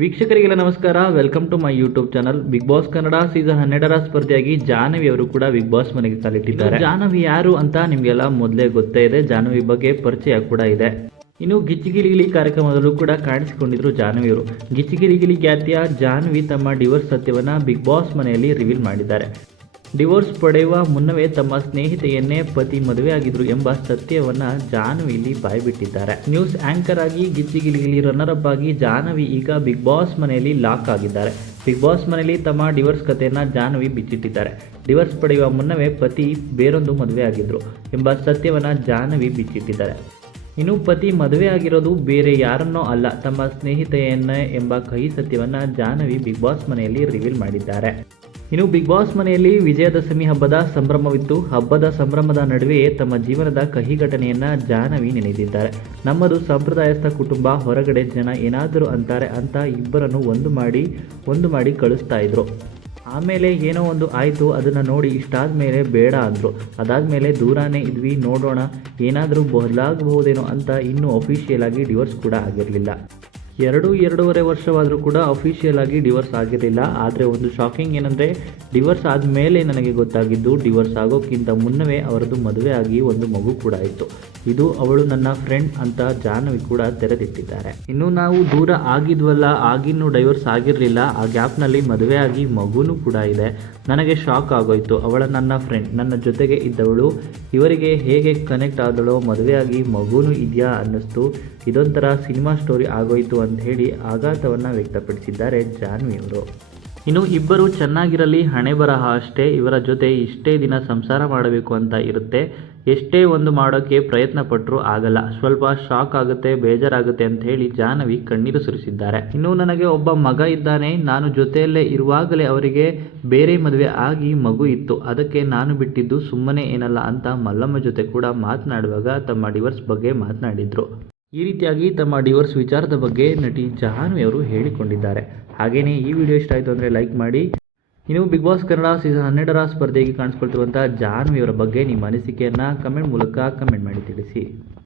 ವೀಕ್ಷಕರಿಗೆಲ್ಲ ನಮಸ್ಕಾರ. Welcome to my YouTube channel Bigg Boss Kannada season ಹನ್ನೆರಡರ ಸ್ಪರ್ಧೆಯಾಗಿ ಜಾಹ್ನವಿ ಅವರು ಕೂಡ ಬಿಗ್ ಬಾಸ್ ಮನೆಗೆ ಕಾಲಿಟ್ಟಿದ್ದಾರೆ ಜಾಹ್ನವಿ ಯಾರು ಅಂತ ನಿಮಗೆಲ್ಲ ಮೊದಲೇ ಗೊತ್ತೇ ಇದೆ. ಜಾಹ್ನವಿ ಬಗ್ಗೆ ಪರಿಚಯ ಕೂಡ ಇದೆ. ಇನ್ನು ಗಿಚ್ಚಿಗಿಲಿಗಿಲಿ ಕಾರ್ಯಕ್ರಮದಲ್ಲೂ ಕೂಡ ಕಾಣಿಸಿಕೊಂಡಿದ್ರು ಜಾಹ್ನವಿ ಅವರು. ಗಿಚ್ಚಿಗಿಲಿಗಿಲಿ ಖ್ಯಾತಿಯ ಜಾಹ್ನವಿ ತಮ್ಮ ಡಿವೋರ್ಸ್ ಸತ್ಯವನ್ನ ಬಿಗ್ ಬಾಸ್ ಮನೆಯಲ್ಲಿ ರಿವೀಲ್ ಮಾಡಿದ್ದಾರೆ. ಡಿವೋರ್ಸ್ ಪಡೆಯುವ ಮುನ್ನವೇ ತಮ್ಮ ಸ್ನೇಹಿತೆಯನ್ನೇ ಪತಿ ಮದುವೆಯಾಗಿದ್ರು ಎಂಬ ಸತ್ಯವನ್ನ ಜಾಹ್ನವಿ ಇಲ್ಲಿ ಬಾಯ್ಬಿಟ್ಟಿದ್ದಾರೆ. ನ್ಯೂಸ್ ಆಂಕರ್ ಆಗಿ ಗಿಚ್ಚಿಗಿಲಿಗಿಲಿ ರನ್ನರ್ ಅಪ್ ಆಗಿ ಜಾಹ್ನವಿ ಈಗ ಬಿಗ್ ಬಾಸ್ ಮನೆಯಲ್ಲಿ ಲಾಕ್ ಆಗಿದ್ದಾರೆ. ಬಿಗ್ ಬಾಸ್ ಮನೆಯಲ್ಲಿ ತಮ್ಮ ಡಿವೋರ್ಸ್ ಕಥೆಯನ್ನ ಜಾಹ್ನವಿ ಬಿಚ್ಚಿಟ್ಟಿದ್ದಾರೆ. ಡಿವೋರ್ಸ್ ಪಡೆಯುವ ಮುನ್ನವೇ ಪತಿ ಬೇರೊಂದು ಮದುವೆಯಾಗಿದ್ರು ಎಂಬ ಸತ್ಯವನ್ನ ಜಾಹ್ನವಿ ಬಿಚ್ಚಿಟ್ಟಿದ್ದಾರೆ. ಇನ್ನು ಪತಿ ಮದುವೆ ಆಗಿರೋದು ಬೇರೆ ಯಾರನ್ನೋ ಅಲ್ಲ, ತಮ್ಮ ಸ್ನೇಹಿತೆಯನ್ನೇ ಎಂಬ ಕಹಿ ಸತ್ಯವನ್ನ ಜಾಹ್ನವಿ ಬಿಗ್ ಬಾಸ್ ಮನೆಯಲ್ಲಿ ರಿವೀಲ್ ಮಾಡಿದ್ದಾರೆ. ಇನ್ನು ಬಿಗ್ ಬಾಸ್ ಮನೆಯಲ್ಲಿ ವಿಜಯದಶಮಿ ಹಬ್ಬದ ಸಂಭ್ರಮವಿತ್ತು. ಹಬ್ಬದ ಸಂಭ್ರಮದ ನಡುವೆಯೇ ತಮ್ಮ ಜೀವನದ ಕಹಿ ಘಟನೆಯನ್ನ ಜಾಹ್ನವಿ ನೆನೆದಿದ್ದಾರೆ. ನಮ್ಮದು ಸಂಪ್ರದಾಯಸ್ಥ ಕುಟುಂಬ, ಹೊರಗಡೆ ಜನ ಏನಾದರೂ ಅಂತಾರೆ ಅಂತ ಇಬ್ಬರನ್ನು ಒಂದು ಮಾಡಿ ಒಂದು ಮಾಡಿ ಕಳಿಸ್ತಾ ಇದ್ರು. ಆಮೇಲೆ ಏನೋ ಒಂದು ಆಯಿತು, ಅದನ್ನು ನೋಡಿ ಇಷ್ಟಾದ ಮೇಲೆ ಬೇಡ ಅಂದರು. ಅದಾದಮೇಲೆ ದೂರನೇ ಇದ್ವಿ, ನೋಡೋಣ, ಏನಾದರೂ ಬದಲಾಗಬಹುದೇನೋ ಅಂತ ಇನ್ನೂ ಅಫಿಷಿಯಲ್ ಆಗಿ ಡಿವೋರ್ಸ್ ಕೂಡ ಆಗಿರಲಿಲ್ಲ. ಎರಡು ಎರಡೂವರೆ ವರ್ಷವಾದರೂ ಕೂಡ ಅಫಿಷಿಯಲ್ ಆಗಿ ಡಿವೋರ್ಸ್ ಆಗಿರಲಿಲ್ಲ. ಆದರೆ ಒಂದು ಶಾಕಿಂಗ್ ಏನಂದರೆ ಡಿವೋರ್ಸ್ ಆದಮೇಲೆ ನನಗೆ ಗೊತ್ತಾಗಿದ್ದು ಡಿವೋರ್ಸ್ ಆಗೋಕ್ಕಿಂತ ಮುನ್ನವೇ ಅವರದ್ದು ಮದುವೆ ಆಗಿ ಒಂದು ಮಗು ಕೂಡ ಇತ್ತು. ಇದು ಅವಳು ನನ್ನ ಫ್ರೆಂಡ್ ಅಂತ ಜಾಹ್ನವಿ ಕೂಡ ತೆರೆದಿಟ್ಟಿದ್ದಾರೆ. ಇನ್ನು ನಾವು ದೂರ ಆಗಿದ್ವಲ್ಲ, ಆಗಿನ್ನೂ ಡೈವರ್ಸ್ ಆಗಿರಲಿಲ್ಲ. ಆ ಗ್ಯಾಪ್ನಲ್ಲಿ ಮದುವೆ ಆಗಿ ಮಗುನೂ ಕೂಡ ಇದೆ. ನನಗೆ ಶಾಕ್ ಆಗೋಯ್ತು. ಅವಳ ನನ್ನ ಫ್ರೆಂಡ್ ನನ್ನ ಜೊತೆಗೆ ಇದ್ದವಳು, ಇವರಿಗೆ ಹೇಗೆ ಕನೆಕ್ಟ್ ಆದಳೋ ಮದುವೆಯಾಗಿ ಮಗುನೂ ಇದೆಯಾ ಅನ್ನಿಸ್ತು. ಇದೊಂಥರ ಸಿನಿಮಾ ಸ್ಟೋರಿ ಆಗೋಯ್ತು ಅಂತ ಹೇಳಿ ಆಘಾತವನ್ನು ವ್ಯಕ್ತಪಡಿಸಿದ್ದಾರೆ ಜಾನ್ವಿ ಅವರು. ಇನ್ನು ಇಬ್ಬರು ಚೆನ್ನಾಗಿರಲಿ, ಹಣೆ ಬರಹ ಅಷ್ಟೇ, ಇವರ ಜೊತೆ ಇಷ್ಟೇ ದಿನ ಸಂಸಾರ ಮಾಡಬೇಕು ಅಂತ ಇರುತ್ತೆ. ಎಷ್ಟೇ ಒಂದು ಮಾಡೋಕ್ಕೆ ಪ್ರಯತ್ನ ಪಟ್ಟರೂ ಆಗಲ್ಲ. ಸ್ವಲ್ಪ ಶಾಕ್ ಆಗುತ್ತೆ, ಬೇಜಾರಾಗುತ್ತೆ ಅಂತ ಹೇಳಿ ಜಾಹ್ನವಿ ಕಣ್ಣೀರು ಸುರಿಸಿದ್ದಾರೆ. ಇನ್ನು ನನಗೆ ಒಬ್ಬ ಮಗ ಇದ್ದಾನೆ, ನಾನು ಜೊತೆಯಲ್ಲೇ ಇರುವಾಗಲೇ ಅವರಿಗೆ ಬೇರೆ ಮದುವೆ ಆಗಿ ಮಗು ಇತ್ತು. ಅದಕ್ಕೆ ನಾನು ಬಿಟ್ಟಿದ್ದು ಸುಮ್ಮನೆ ಏನಲ್ಲ ಅಂತ ಮಲ್ಲಮ್ಮ ಜೊತೆ ಕೂಡ ಮಾತನಾಡುವಾಗ ತಮ್ಮ ಡಿವರ್ಸ್ ಬಗ್ಗೆ ಮಾತನಾಡಿದ್ರು. ಈ ರೀತಿಯಾಗಿ ತಮ್ಮ ಡಿವೋರ್ಸ್ ವಿಚಾರದ ಬಗ್ಗೆ ನಟಿ ಜಹಾನ್ವಿ ಅವರು ಹೇಳಿಕೊಂಡಿದ್ದಾರೆ. ಹಾಗೆಯೇ ಈ ವಿಡಿಯೋ ಇಷ್ಟ ಆಯಿತು ಅಂದರೆ ಲೈಕ್ ಮಾಡಿ. ಇನ್ನು ಬಿಗ್ ಬಾಸ್ ಕನ್ನಡ ಸೀಸನ್ ಹನ್ನೆರಡರ ಸ್ಪರ್ಧೆಗೆ ಕಾಣಿಸ್ಕೊಳ್ತಿರುವಂಥ ಜಾನ್ವಿ ಅವರ ಬಗ್ಗೆ ನಿಮ್ಮ ಅನಿಸಿಕೆಯನ್ನು ಕಮೆಂಟ್ ಮೂಲಕ ಕಮೆಂಟ್ ಮಾಡಿ ತಿಳಿಸಿ.